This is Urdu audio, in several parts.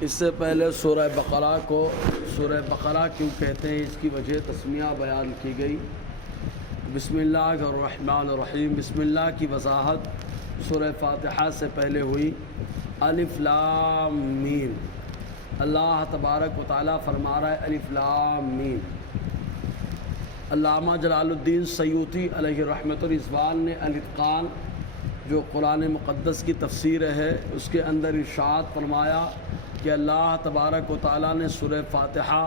اس سے پہلے سورہ بقرہ کو سورہ بقرہ کیوں کہتے ہیں اس کی وجہ تسمیہ بیان کی گئی۔ بسم اللہ الرحمن الرحیم، بسم اللہ کی وضاحت سورہ فاتحہ سے پہلے ہوئی۔ الف لام میم، اللہ تبارک و تعالیٰ فرما رہا ہے الف لام میم۔ علامہ جلال الدین سیوطی علیہ رحمۃ الرضوان نے الاتقان جو قرآن مقدس کی تفسیر ہے اس کے اندر ارشاد فرمایا کہ اللہ تبارک و تعالیٰ نے سورہ فاتحہ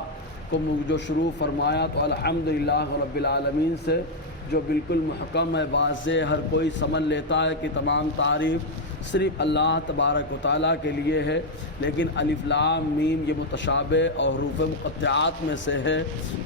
کو جو شروع فرمایا تو الحمدللہ رب العالمین سے، جو بالکل محکم ہے، واضح، ہر کوئی سمجھ لیتا ہے کہ تمام تعریف صرف اللہ تبارک و تعالیٰ کے لیے ہے، لیکن الف لام میم یہ متشابہ اور حروف مقطعات میں سے ہے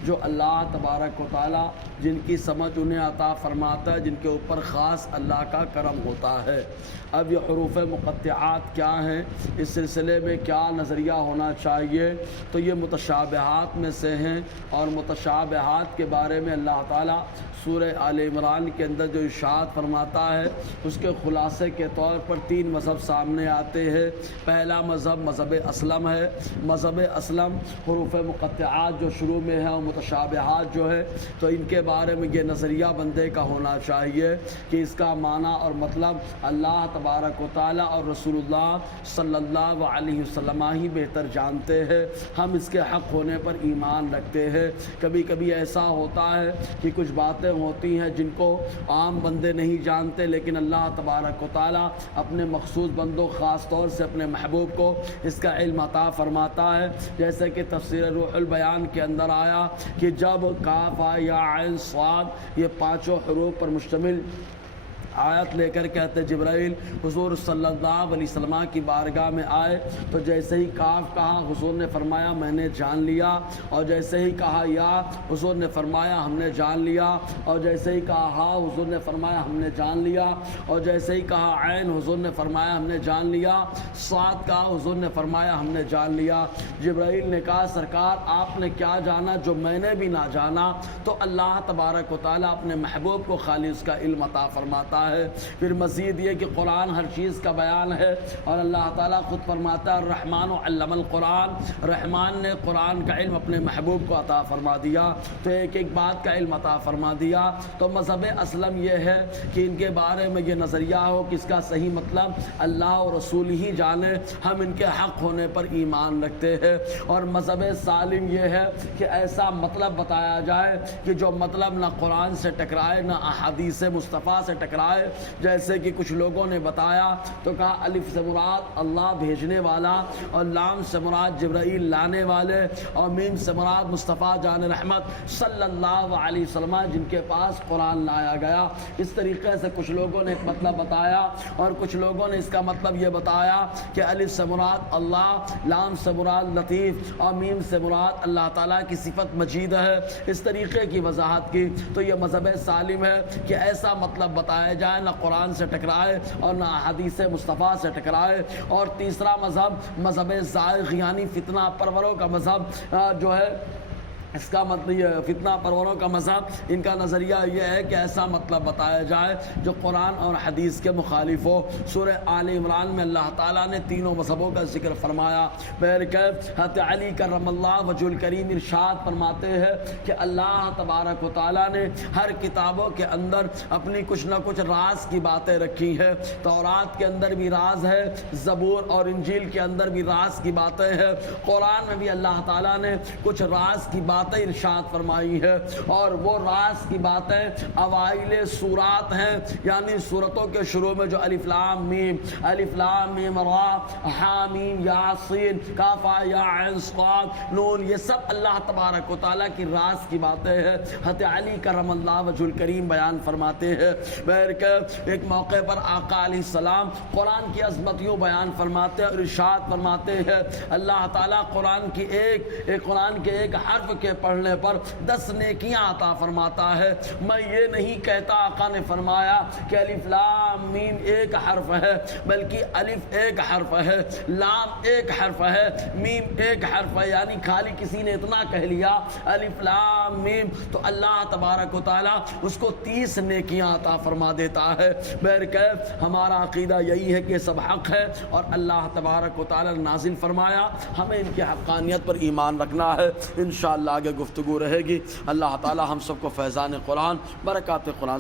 جو اللہ تبارک و تعالیٰ جن کی سمجھ انہیں عطا فرماتا ہے، جن کے اوپر خاص اللہ کا کرم ہوتا ہے۔ اب یہ حروف مقطعات کیا ہیں، اس سلسلے میں کیا نظریہ ہونا چاہیے، تو یہ متشابہات میں سے ہیں، اور متشابہات کے بارے میں اللہ تعالیٰ سورہ آل عمران کے اندر جو ارشاد فرماتا ہے اس کے خلاصے کے طور پر 3 مذہب سامنے آتے ہیں۔ پہلا مذہب مذہب اسلم ہے۔ مذہب اسلم حروف مقطعات جو شروع میں ہیں اور متشابہات جو ہے، تو ان کے بارے میں یہ نظریہ بندے کا ہونا چاہیے کہ اس کا معنی اور مطلب اللہ تبارک و تعالیٰ اور رسول اللہ صلی اللہ علیہ وسلم ہی بہتر جانتے ہیں، ہم اس کے حق ہونے پر ایمان رکھتے ہیں۔ کبھی کبھی ایسا ہوتا ہے کہ کچھ باتیں ہوتی ہیں جن کو عام بندے نہیں جانتے، لیکن اللہ تبارک و تعالیٰ اپنے مخصوص بندوں، خاص طور سے اپنے محبوب کو اس کا علم عطا فرماتا ہے۔ جیسے کہ تفسیر روح البیان کے اندر آیا کہ جب کاف یا عین صاد یہ 5 حروف پر مشتمل آیت لے کر کہتے جبرائیل حضور صلی اللہ علیہ وسلم کی بارگاہ میں آئے تو جیسے ہی کاف کہا حضور نے فرمایا میں نے جان لیا، اور جیسے ہی کہا یا حضور نے فرمایا ہم نے جان لیا، اور جیسے ہی کہا ہا حضور نے فرمایا ہم نے جان لیا، اور جیسے ہی کہا عین حضور نے فرمایا ہم نے جان لیا، صاد کہا حضور نے فرمایا ہم نے جان لیا۔ جبرائیل نے کہا سرکار آپ نے کیا جانا جو میں نے بھی نہ جانا؟ تو اللہ تبارک و تعالیٰ اپنے محبوب کو خالی اس کا علم عطا فرماتا ہے۔ پھر مزید یہ کہ قرآن ہر چیز کا بیان ہے، اور اللہ تعالیٰ خود فرماتا ہے الرحمن علم القرآن، رحمان نے قرآن کا علم اپنے محبوب کو عطا فرما دیا، تو ایک ایک بات کا علم عطا فرما دیا۔ تو مذہب اسلم یہ ہے کہ ان کے بارے میں یہ نظریہ ہو کہ اس کا صحیح مطلب اللہ اور رسول ہی جانے، ہم ان کے حق ہونے پر ایمان رکھتے ہیں۔ اور مذہب سالم یہ ہے کہ ایسا مطلب بتایا جائے کہ جو مطلب نہ قرآن سے ٹکرائے نہ احادیث مصطفیٰ سے ٹکرائے۔ جیسے کہ کچھ لوگوں نے بتایا تو کہا الف سے مراد اللہ بھیجنے والا، اور لام سے مراد جبرائیل لانے والے، اور میم سے مراد مصطفیٰ جان رحمت صلی اللہ علیہ وسلم جن کے پاس قرآن لایا گیا۔ اس طریقے سے کچھ لوگوں نے ایک مطلب بتایا، اور کچھ لوگوں نے اس کا مطلب یہ بتایا کہ الف سے مراد اللہ، لام سے مراد لطیف، اور میم سے مراد اللہ تعالیٰ کی صفت مجید ہے۔ اس طریقے کی وضاحت کی تو یہ مذہب سالم ہے کہ ایسا مطلب بتایا جائے نہ قرآن سے ٹکرائے اور نہ حدیث مصطفیٰ سے ٹکرائے۔ اور تیسرا مذہب مذہب زائغ یعنی فتنہ پروروں کا مذہب جو ہے، اس کا مطلب یہ فتنہ پروروں کا مذہب، ان کا نظریہ یہ ہے کہ ایسا مطلب بتایا جائے جو قرآن اور حدیث کے مخالف ہو۔ سورہ آل عمران میں اللہ تعالیٰ نے تینوں مذہبوں کا ذکر فرمایا۔ بہرکیف حضرت علی کرم اللہ وجہ الکریم ارشاد فرماتے ہیں کہ اللہ تبارک و تعالیٰ نے ہر کتابوں کے اندر اپنی کچھ نہ کچھ راز کی باتیں رکھی ہیں۔ تورات کے اندر بھی راز ہے، زبور اور انجیل کے اندر بھی راز کی باتیں ہیں، قرآن میں بھی اللہ تعالیٰ نے کچھ راز کی باتیں ارشاد فرمائی ہے، اور وہ راز کی باتیں اوائل سورات ہیں، یعنی سورتوں کے شروع میں جو الف لام میم را ہا میم یاسین کاف یا عین صاد نون، یہ سب اللہ تبارک و تعالیٰ کی راز کی باتیں ہیں۔ حضرت علی کرم اللہ وجہ الکریم بیان فرماتے ہیں۔ بہرکیف ایک موقع پر آقا علیہ السلام قرآن کی عظمتیوں بیان فرماتے ہیں اور ارشاد فرماتے ہیں اللہ تعالیٰ قرآن کے ایک حرف کے پڑھنے پر 10 نیکیاں عطا فرماتا ہے۔ میں یہ نہیں کہتا، آقا نے فرمایا کہ الف لام میم ایک حرف ہے، بلکہ الف ایک حرف ہے، لام ایک حرف ہے، میم ایک حرف ہے، یعنی خالی کسی نے اتنا کہہ لیا الف لام میم تو اللہ تبارک و تعالیٰ اس کو 30 نیکیاں عطا فرما دیتا ہے۔ بہرکیف ہمارا عقیدہ یہی ہے کہ یہ سب حق ہے اور اللہ تبارک و تعالیٰ نے نازل فرمایا، ہمیں ان کی حقانیت پر ایمان رکھنا ہے۔ انشاءاللہ آگے گفتگو رہے گی۔ اللہ تعالیٰ ہم سب کو فیضان قرآن، برکات قرآن